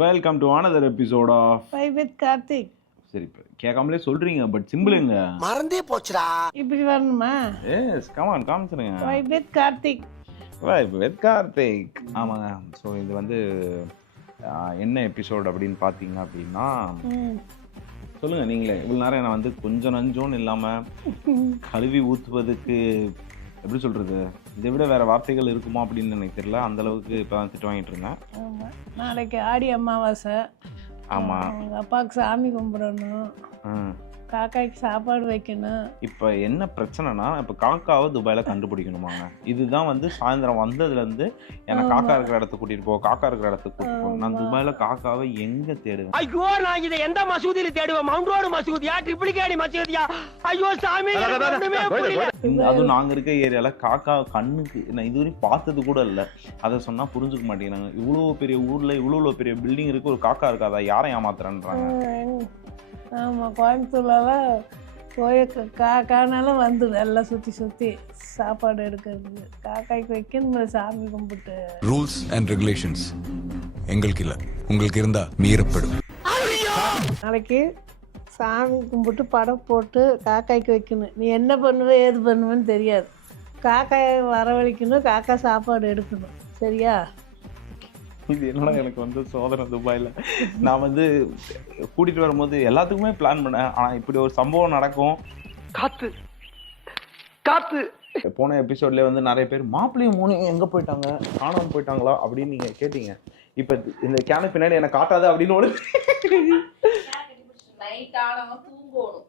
Welcome to another episode of five with Karthik சரி இப்போ கேட்காமலே சொல்றீங்க பட் சிம்பிளுங்க மறந்தே போச்சுடா. இப்படி வரணுமா? Yes come on காமிச்சிருங்க. Five with Karthik with Karthik ஆமாங்க. ஸோ இது வந்து என்ன எபிசோட் அப்படின்னு பார்த்தீங்க அப்படின்னா. சொல்லுங்க நீங்களே. இவ்வளோ நேரம் நான் வந்து கொஞ்சம் நஞ்சோன்னு இல்லாமல் கழுவி ஊற்றுவதுக்கு எப்படி சொல்றது? இதை விட வேற வார்த்தைகள் இருக்குமா அப்படின்னு எனக்கு தெரியல. அந்த அளவுக்கு இப்போ தான் திட்டு வாங்கிட்டு இருந்தேன். ஆமா. நாளைக்கு ஆடி அமாவாசை. ஆமா. உங்கள் அப்பாவுக்கு சாமி கும்பிடணும். ம். காக்காய்க்கு சாப்பாடு வைக்கணும். இப்போ என்ன பிரச்சனைனா இப்போ காக்காவை துபாயில கண்டுபிடிக்கணுமாங்க. இதுதான் வந்து சாயந்தரம் வந்ததுலேருந்து என்னை காக்கா இருக்கிற இடத்துக்கு கூட்டிட்டு போ காக்கா இருக்கிற இடத்துக்கு கூட்டிட்டு போ. நான் துபாயில காக்காவை எங்க தேடுவேன்? ஐயோ நான் இதை எந்த மசூதியில தேடுவேன்? மவுண்ட் ரோடு மசூதியா? ட்ரிபிளிகேடி மசூதியா? ஐயோ சாமி எனக்கு அதுவும் நாங்க இருக்க ஏரியால காக்கா கண்ணுக்கு நான் இதுவரையும் பார்த்தது கூட இல்லை. அதை சொன்னா புரிஞ்சுக்க மாட்டேங்கிறாங்க. இவ்வளோ பெரிய ஊர்ல இவ்வளோ பெரிய பில்டிங் இருக்கு ஒரு காக்கா இருக்காதா? யாரை ஏமாத்துறேன்றாங்க. ஆமாம் கோயம்புத்தூர்லலாம் போய் க- காக்கானாலும் வந்துடும் எல்லாம் சுற்றி சுற்றி சாப்பாடு எடுக்கிறதுக்கு காக்காய்க்கு வைக்கணும் சாமி கும்பிட்டு. ரூல்ஸ் அண்ட் ரெகுலேஷன்ஸ் எங்களுக்கு இல்ல உங்களுக்கு இருந்தா மீறப்படும். நாளைக்கு சாமி கும்பிட்டு படம் போட்டு காக்காய்க்கு வைக்கணும். நீ என்ன பண்ணுவ ஏது பண்ணுவேன்னு தெரியாது. காக்காயை வரவழைக்கணும் காக்கா சாப்பாடு எடுக்கணும். சரியா? இது என்னடா எனக்கு வந்து சோதனை துபாயில? நான் வந்து கூட்டிட்டு வரும்போது எல்லாத்துக்குமே பிளான் பண்ணேன். ஆனா இப்படி ஒரு சம்பவம் நடக்கும். காத்து. காத்து. போன எபிசோட்ல வந்து நிறைய பேர் மாப்பிள்ளையும் மூணையும் எங்க போயிட்டாங்க? காணாம போயிட்டாங்களா? அப்படின்னு நீங்க கேட்டீங்க. இப்ப இந்த கேன பின்னாடி என்ன காட்டாது அப்படின்னு ஒரு நைட் ஆனவன் தூங்கணும்.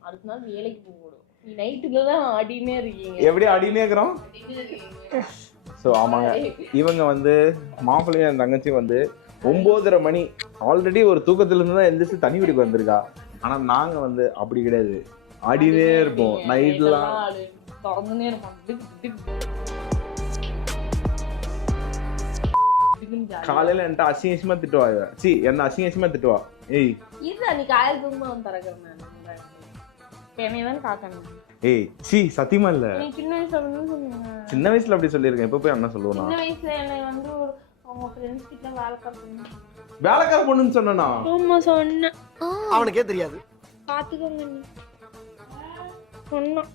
அடுத்த நாள் வேலைக்கு போகணும். நீ நைட்டுல தான் ஆடினே இருக்கீங்க. எப்படி அடினே இருக்கிறோம்? ஆடினே இருக்கீங்க. ஸோ ஆமாங்க இவங்க வந்து மாப்பிள்ளையும் என் தங்கச்சி வந்து ஒம்போதரை மணி ஆல்ரெடி ஒரு தூக்கத்துல இருந்து தான் எந்திரிச்சு தண்ணி குடிக்க வந்திருக்கா ஆனா நாங்க வந்து அப்படி கிடையாது ஆடினே இருப்போம் நைட்லாம். திறந்துனே jolly. காலையில என்கிட்ட அசிங்க அசிங்கமா திட்டுவா. சி என்ன அசிங்க அசிங்கமா திட்டுவா ஏய் இருடா, நீ காலையில தூங்கும்போது வந்து திறக்கிறேன் நான். இப்ப என்னைய தான் காக்கணும். ஏய் சி சத்தியமா இல்ல. நீ சின்ன வயசுல சொன்னீங்க. சின்ன வயசுல அப்படி சொல்லியிருக்கேன். இப்ப போய் அண்ணா சொல்லுவேனா? சின்ன வயசுல என்னை வந்து அவங்க ஃப்ரெண்ட்ஸ் கிட்ட வேலை பார்க்கணும் வேலைக்கார பொண்ணுன்னு சொன்னா ஆமா சொன்னேன். அவனுக்கே தெரியாது. பாத்துக்கோங்க சொன்னான்.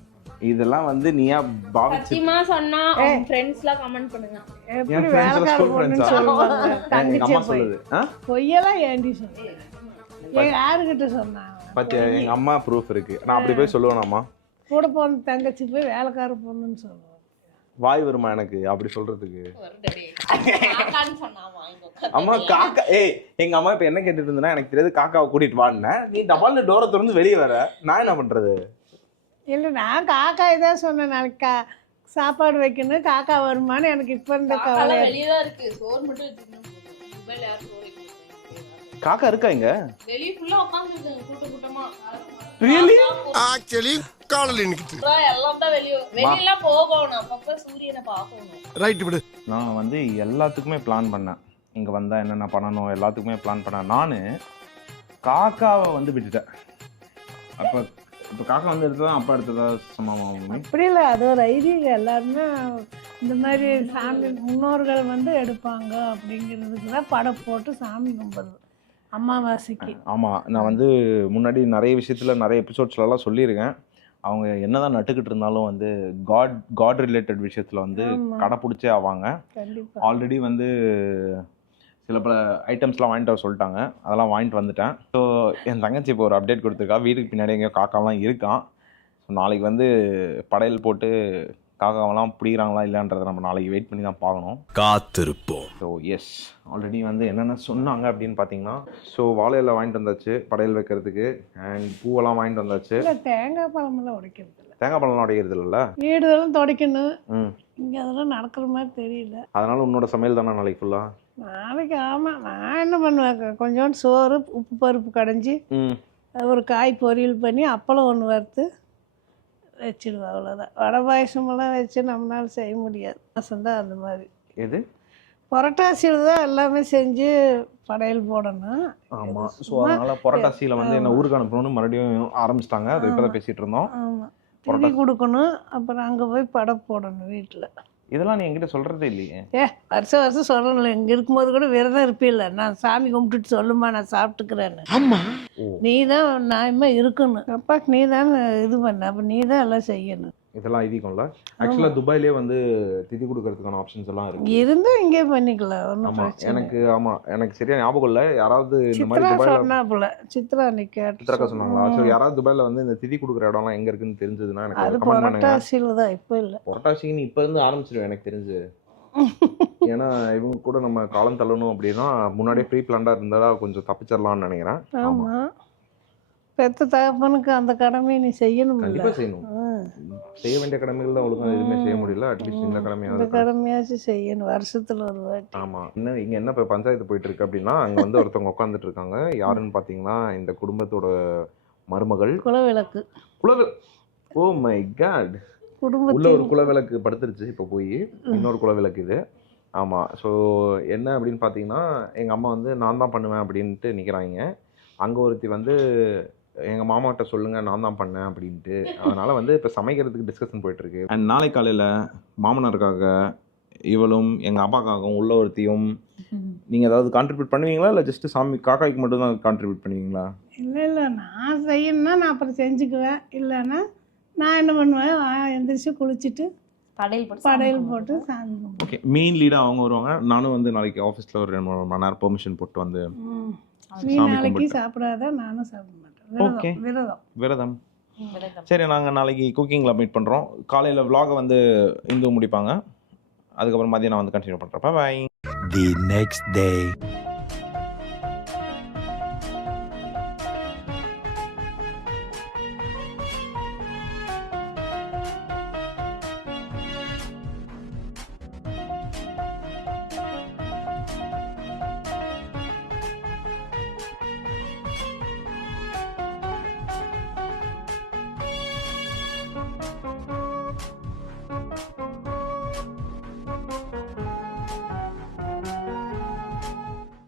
இதெல்லாம் வந்து நீயா பாவிச்சு சத்தியமா சொன்னா அவங்க ஃப்ரெண்ட்ஸ் எல்லாம் கமெண்ட் பண்ணுங்க. எப்படி வேலைக்கார பொண்ணுன்னு? சொல்லுவாங்க போய். சொல்லுது? பொய்யெல்லாம் ஏண்டி சொன்னேன்? எங்க யாருக்கிட்ட சொன்னாங்க பாத்தியா எங்க அம்மா ப்ரூஃப் இருக்கு. நான் அப்படி போய் சொல்லுவேனாம்மா. கூட போன தங்கச்சி போய் வேலைக்கார பொண்ணுன்னு சொல்லுவாங்க. வாய் வருமா எனக்கு? அப்படி சொல்றதுக்கு. அம்மா காக்கா ஏய் எங்க அம்மா இப்ப என்ன கேட்டுட்டு இருந்தனா எனக்கு தெரியாது காக்காவை கூட்டிட்டு வான்னு. நீ டபால்னு டோரை திறந்து வெளியே வர. நான் என்ன பண்றது? இல்லை நான் காக்காய் தான் சொன்னேன். நாளைக்கு கா சாப்பாடு வைக்கணும் காக்கா வருமான்னு எனக்கு இப்போ இருந்த கவலை. காக்கா இருக்கா இங்க? வெளியே ஃபுல்லா உட்காந்து கூட்ட கூட்டமா Really? ஆக்சுவலி சூரியனை பார்க்கணும். ரைட் விடு. நான் வந்து எல்லாத்துக்குமே பிளான் பண்ணேன். இங்க வந்தா என்னென்ன பண்ணணும் எல்லாத்துக்குமே பிளான் பண்ணேன். நானு காக்காவை வந்து விட்டுட்டேன். அப்ப இப்ப காக்கா வந்து எடுத்ததா அப்பா எடுத்ததா சமமா மம்மி அப்படி இல்லை. அது ஒரு ஐதீக. எல்லாருமே இந்த மாதிரி சாமி முன்னோர்கள் வந்து எடுப்பாங்க அப்படிங்கிறதுக்கு தான் படம் போட்டு சாமி கும்பிடுறது. அமாவாசைக்கு. ஆமா. நான் வந்து முன்னாடி நிறைய விஷயத்துல நிறைய எபிசோட்ஸ்லலாம் சொல்லியிருக்கேன். அவங்க என்னதான் நட்டுக்கிட்டு இருந்தாலும் வந்து காட் காட் ரிலேட்டட் விஷயத்துல வந்து. கடைப்பிடிச்சே ஆவாங்க. ஆல்ரெடி வந்து சில பல ஐட்டம்ஸ்லாம் வாங்கிட்டு வர சொல்லிட்டாங்க. அதெல்லாம் வாங்கிட்டு வந்துட்டேன். ஸோ என் தங்கச்சி இப்போ ஒரு அப்டேட் கொடுத்துருக்கா. வீட்டுக்கு பின்னாடி எங்கேயோ காக்காலாம் இருக்கான். ஸோ நாளைக்கு வந்து படையல் போட்டு காக்காவெல்லாம் பிடிக்கிறாங்களா இல்லைன்றதை நம்ம நாளைக்கு வெயிட் பண்ணி தான் பார்க்கணும். காத்திருப்போம். ஸோ எஸ் ஆல்ரெடி வந்து என்னென்ன சொன்னாங்க அப்படின்னு பார்த்தீங்கன்னா ஸோ வாழையில வாங்கிட்டு வந்தாச்சு படையல் வைக்கிறதுக்கு அண்ட் பூவெல்லாம் வாங்கிட்டு வந்தாச்சு. இல்லை தேங்காய் பழமெல்லாம் உடைக்கிறது தேங்காய் பழம்லாம் உடைக்கிறது இல்லைல்ல? வீடுதெல்லாம் துடைக்கணும். இங்கே அதெல்லாம் நடக்கிற மாதிரி தெரியல. அதனால உன்னோட சமையல் தானே நாளைக்கு ஃபுல்லாக நாளைக்கு ஆமாம் நான் என்ன பண்ணுவேன்? கொஞ்சோண்டு சோறு உப்பு பருப்பு கடைஞ்சி ம். ஒரு காய் பொரியல் பண்ணி அப்பளம் ஒன்று வறுத்து வச்சிடுவேன் அவ்வளோதான் வடை பாயசமெல்லாம் வச்சு நம்மளால செய்ய முடியாது. மாதம்தான் அந்த மாதிரி. எது? புரட்டாசியில் தான் எல்லாமே செஞ்சு படையல் போடணும். ஆமா. ஸோ அதனால புரட்டாசியில வந்து என்ன ஊருக்கு அனுப்பணும்னு மறுபடியும் ஆரம்பிச்சிட்டாங்க. அது இப்போ தான் பேசிட்டு இருந்தோம். ஆமாம் திதி. கொடுக்கணும். அப்புறம் அங்கே போய் படை போடணும் வீட்டில் இதெல்லாம் நீ என்கிட்ட சொல்றதே இல்லையே. ஏ வருஷம் வருஷம் சொல்லணும்ல இங்கே இருக்கும்போது கூட விரதம் இருப்பில்ல நான் சாமி கும்பிட்டுட்டு சொல்லுமா நான் சாப்பிட்டுக்கிறேன்னு. ஆமா. நீ தான் நியாயமா இருக்கணும். அப்பாக்கு நீ தான் இது பண்ண. அப்போ நீ தான் எல்லாம் செய்யணும். இதெல்லாம் ஐதீகம்ல. ஆக்சுவலா துபாயிலே வந்து திதி கொடுக்கறதுக்கான ஆப்ஷன்ஸ் எல்லாம் இருக்கு. இருந்தும் இங்கே பண்ணிக்கலாம் ஆமா. எனக்கு ஆமா. எனக்கு சரியா ஞாபகம் இல்ல. யாராவது இந்த மாதிரி சித்ரா துபாயில சொன்னாப்புல சித்ரா சித்ராக்கா சொன்னாங்களா. சரி யாராவது துபாயில வந்து இந்த திதி கொடுக்குற இடம்லாம் எங்க இருக்குன்னு தெரிஞ்சதுன்னா எனக்கு அது புரட்டாசியில் தான் இப்போ இல்லை. புரட்டாசின்னு இப்ப இருந்து ஆரம்பிச்சிருவேன் எனக்கு தெரிஞ்சு. ஏன்னா இவங்க கூட நம்ம காலம் தள்ளணும் அப்படின்னா முன்னாடியே ப்ரீ பிளான்டா இருந்தா கொஞ்சம் தப்பிச்சிடலாம்னு நினைக்கிறேன். ஆமா. ஆமாம் பெத்த தகப்பனுக்கு அந்த கடமையை நீ செய்யணும் கண்டிப்பா செய்யணும். செய்ய வேண்டிய கடமைகள் தான் ஒழுங்கா எதுவுமே செய்ய முடியல. அட்லீஸ்ட் இந்த கடமையாவது கடமையாச்சும் செய்யணும். வருஷத்துல ஒரு வாட்டி. ஆமா. என்ன இங்க என்ன இப்ப பஞ்சாயத்து போயிட்டு இருக்கு அப்படின்னா அங்க வந்து ஒருத்தவங்க உட்காந்துட்டு இருக்காங்க. யாருன்னு பாத்தீங்கன்னா இந்த குடும்பத்தோட மருமகள். குலவிளக்கு. குலவ ஓ மை காட் உள்ள ஒரு குலவிளக்கு படுத்துருச்சு இப்போ போய். இன்னொரு குலவிளக்கு இது. ஆமா. ஸோ என்ன அப்படின்னு பார்த்தீங்கன்னா எங்க அம்மா வந்து நான் தான் பண்ணுவேன் அப்படின்ட்டு நிக்கிறாங்க. அங்க ஒருத்தி வந்து எங்க மாமாட்ட சொல்லுங்க நான் தான் பண்ணேன் அப்படின்ட்டு. அதனால வந்து இப்போ சமைக்கிறதுக்கு டிஸ்கஷன் போயிட்டு இருக்கு அண்ட் நாளை காலையில மாமனாருக்காக இவளும் எங்க அப்பாக்காகவும் உள்ள ஒருத்தியும் நீங்க ஏதாவது கான்ட்ரிபியூட் பண்ணுவீங்களா? இல்லை ஜஸ்ட் சாமி காக்காய்க்கு மட்டும் தான் கான்ட்ரிபியூட் பண்ணுவீங்களா? இல்லை இல்லை. நான் செய்யணும்னா நான் அப்புறம் செஞ்சுக்குவேன். இல்லைன்னா நான் என்ன பண்ணுவேன்? எந்திரிச்சு குளிச்சுட்டு படையல் போட்டு படையல் போட்டு சாமி ஓகே மெயின் லீடாக அவங்க வருவாங்க. நானும் வந்து நாளைக்கு ஆஃபீஸில் ஒரு ரெண்டு மூணு மணி நேரம் பெர்மிஷன் போட்டு வந்து. நீ சாமி நாளைக்கு. சாப்பிடாத நானும் சாப்பிட Okay. விரதம். சரி நாங்கள் நாளைக்கு குக்கிங்கில் மீட் பண்ணுறோம் காலையில் vlog வந்து இந்து முடிப்பாங்க அதுக்கப்புறம் மதியம் நான் வந்து கண்டினியூ பண்ணுறேன் bye The next day.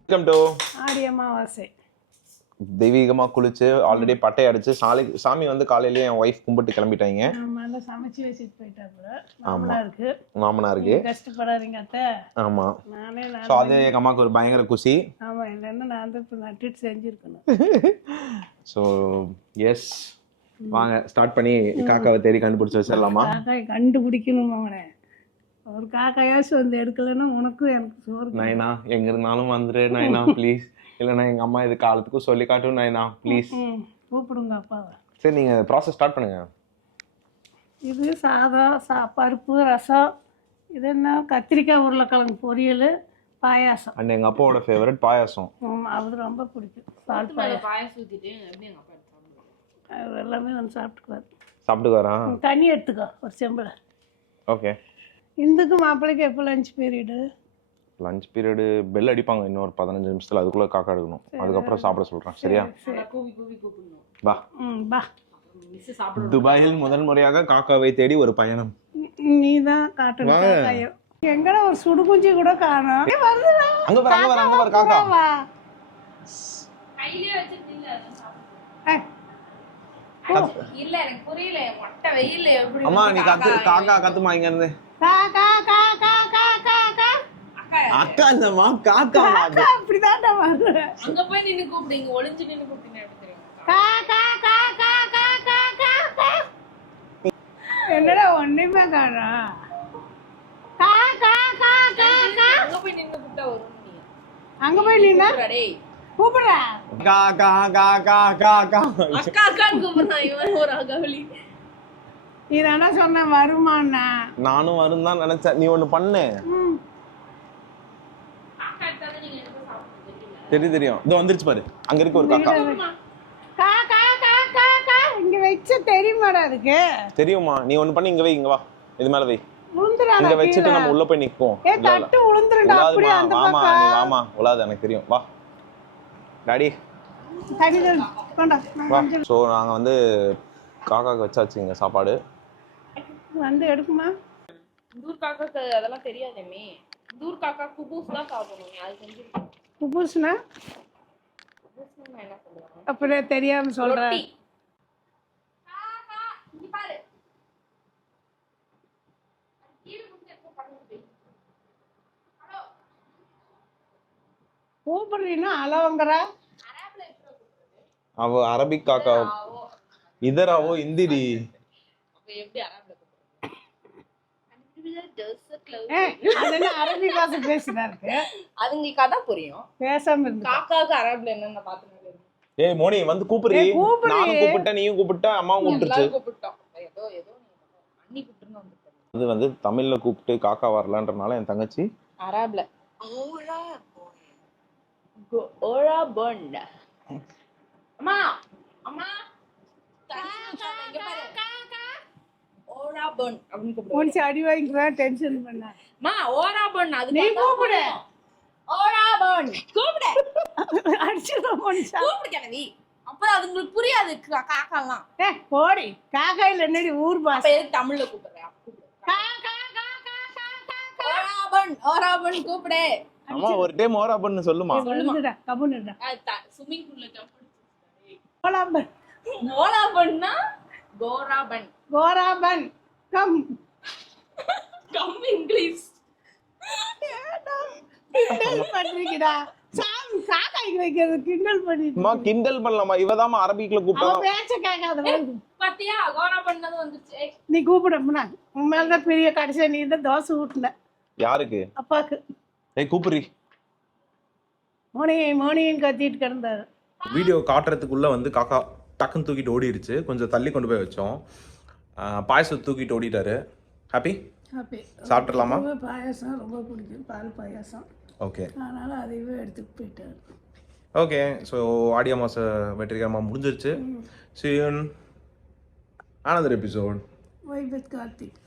Welcome to Aadi Amavasai. தெய்வீகமாக குளிச்சு ஆல்ரெடி பட்டை அடிச்சு சாலை சாமி வந்து காலையிலேயே என் ஒய்ஃப் கும்பிட்டு கிளம்பிட்டாங்க. எல்லாம் சமைச்சு வச்சுட்டு போயிட்டாப்புல மாமனா இருக்கு. மாமனாருக்கு நீங்க கஷ்டப்படாதீங்க அத்தை. ஆமாம் நானே ஸோ அது எங்கள் அம்மாவுக்கு ஒரு பயங்கர குஷி. ஆமா இல்லைன்னா நான் வந்து இப்போ நட்டுட்டு செஞ்சுருக்கணும். ஸோ எஸ் வாங்க ஸ்டார்ட் பண்ணி காக்காவை தேடி கண்டுபிடிச்சி வச்சிடலாமா? கண்டுபிடிக்கணும் அவனை ஒரு காக்காயாச்சும் வந்து எடுக்கலைன்னா உனக்கும் எனக்கு சோறு நைனா எங்க இருந்தாலும் வந்துரு நைனா ப்ளீஸ் இல்லைன்னா எங்க அம்மா இது காலத்துக்கும் சொல்லி காட்டும் நைனா ப்ளீஸ் கூப்பிடுங்க அப்பாவை. சரி நீங்க ப்ராசஸ் ஸ்டார்ட் பண்ணுங்க. இது சாதம் சா பருப்பு ரசம் இது என்ன? கத்திரிக்காய் உருளைக்கிழங்கு பொரியல் பாயாசம். அண்ட் எங்க அப்பாவோட ஃபேவரட் பாயாசம். ஆமா, அது ரொம்ப பிடிக்கும். மேல பாயாசம். பாயாசம் ஊத்திட்டு எப்படி எங்க அப்பா எல்லாமே வந்து சாப்பிட்டுக்குவார். சாப்பிட்டு வரேன் ம், தண்ணி எடுத்துக்கோ ஒரு செம்பில். ஓகே இந்துக்கு மாப்பிள்ளைக்கு எப்போ lunch period lunch period bell அடிப்பாங்க இன்னொரு பதினஞ்சு நிமிஷத்துல. அதுக்குள்ள காக்கா எடுக்கணும். அதுக்கப்புறம் சாப்பிட சொல்றேன். சரியா? நல்லா கூவி கூவி கூப்பிடணும். வா. ம் பா சாப்பிடுவோம் துபாயில் முதல் முறையாக காக்காவை தேடி ஒரு பயணம். நீ தான் காட்டணும் எங்கடா ஒரு சுடுகுஞ்சி கூட காணும் வருதுடா. அங்க பாரு அங்க பாரு அங்க பாரு காக்கா. கையிலே வச்சிட்டு இல்ல எனக்கு புரியல. மொட்டை வெயில்ல எப்படி அம்மா நீ கத்து காக்கா கத்துமா இங்க இருந்து கா கா கா கா கா கா கா அக்கா இல்லம்மா காக்கா காக்கா அப்படிதான்டா வருவேன் அங்க போய் நின்னு கூப்பிடு இங்க ஒளிஞ்சு நின்னு தெரியும் கா கா கா கா கா கா கா கா என்னடா ஒண்ணுமே காணோம் கா கா கா கா கா அங்க போய் நின்னு கூப்பிட்டா வரும் நீ அங்க போய் நின்னா கூப்பிடுறா, டேய் கூப்பிடுறா காக்கா காக்கா காக்கா அக்கா அக்கான்னு கூப்பிடுறான் இவன் ஒரு அகவலி நீ தானே சொன்ன வருமானா நானும் வரும் தான் நினைச்சேன். நீ ஒண்ணு பண்ணு. தெரியும் தெரியும். இதோ வந்துருச்சு பாரு. அங்க இருக்கு ஒரு காக்கா. கா கா கா இங்க வச்ச தெரியுமாடா அதுக்கு? தெரியுமா நீ ஒண்ணு பண்ணி இங்க வை இங்க வா. இது மேல வை. இங்க வச்சுட்டு நம்ம உள்ள போய் நிப்போம். ஏ தட்டு உளுந்துருண்டா அப்படியே அந்த வாமா நீ பக்கம் வாமா. உலாது எனக்கு தெரியும். வா. டாடி கொண்டா வா. ஸோ நாங்க வந்து காக்காக்கு வச்சாச்சு இங்க சாப்பாடு. வந்து எடுக்குமா? தூர் காக்காக்கு அதெல்லாம் தெரியாதேமே தூர் காக்கா குபூஸ் தான் சாப்பிடணுமே. அது தெரிஞ்சிருக்கும் குபூஸ்னா? அப்படியே தெரியாம சொல்றேன். கூப்பிடுறீன்னா அளவங்கற? அவ அரபிக் காக்கா. இதராவோ. இந்திடி அரபி பாஷை அதுங்களுக்கு அதான் புரியும். பேசாம இருந்து காக்காவுக்கு அராப்ல என்னென்ன பார்த்து ஏய் மோனி வந்து கூப்பிடு. நானும் கூப்பிட்டேன் நீயும் கூப்பிட்ட அம்மாவும் கூப்பிட்டுருச்சு. அது வந்து தமிழ்ல கூப்பிட்டு காக்கா வரலன்றனால என் தங்கச்சி. அராப்ல. ஓரா பன். அம்மா அம்மா. ஓரா பன் அப்படின்னு கூப்பிடுவாங்க அடி வாங்கிக்கிறேன் டென்ஷன் பண்ண அம்மா ஓரா பன் அது நீ கூப்பிடு. ஓரா பன் கூப்பிடு. அடிச்சிடும் முடிச்சா கூப்பிடு கிளவி. அப்புறம் அது உங்களுக்கு புரியாது காக்காலாம். ஏ போடி. காக்காயில் என்னடி ஊர் அப்ப பாஷை எதுக்கு தமிழ்ல கூப்பிடுறேன் கூப்பிடு. கா, கா, கா, கா, கா, கா, கா. ஓராபன் ஓராபன் கூப்பிடு. அம்மா ஒரு டைம் ஓரா பண்ணு சொல்லுமா? வந்துடா, கம்முனுடா. ஸ்விம்மிங் பூல்ல ஜம்ப் கோலாம்பன் ஓலாபன்னா கோராபன் கோராபன் கம். Come English. கிண்டல் பண்றீங்கடா. சாமி காக்காய்க்கு வைக்கிறது கிண்டல் பண்ணிட்டு கிண்டல் பண்ணலாமா? இவதாம்மா அரபிக்ல கூப்பிட்டா பேச்ச கேட்காத. பாத்தியா? கோராபன் தான் வந்துருச்சு ஏய், நீ கூப்பிடமுனா உன் மேலதான் பெரிய கடைசியா நீ தான் தோசை ஊட்டின. யாருக்கு? அப்பாக்கு. ஏய் கூப்பிடுறி. மோனி மோனின்னு கத்திட்டு கிடந்தாரு. வீடியோ காட்டுறதுக்குள்ள வந்து காக்கா டக்குன்னு தூக்கிட்டு ஓடிடுச்சு கொஞ்சம் தள்ளி கொண்டு போய் வச்சோம். பாயசம் தூக்கிட்டு ஓடிட்டாரு. ஹாப்பி ஹாப்பி சாப்பிட்றலாமா பாயாசம் ரொம்ப பிடிக்கும். பால் பாயாசம். ஓகே அதனால அதையவே எடுத்துட்டு போயிட்டாரு. ஓகே ஸோ ஆடியோ மாச வெற்றிகரமாக முடிஞ்சிருச்சு. Scene another episode with Karthik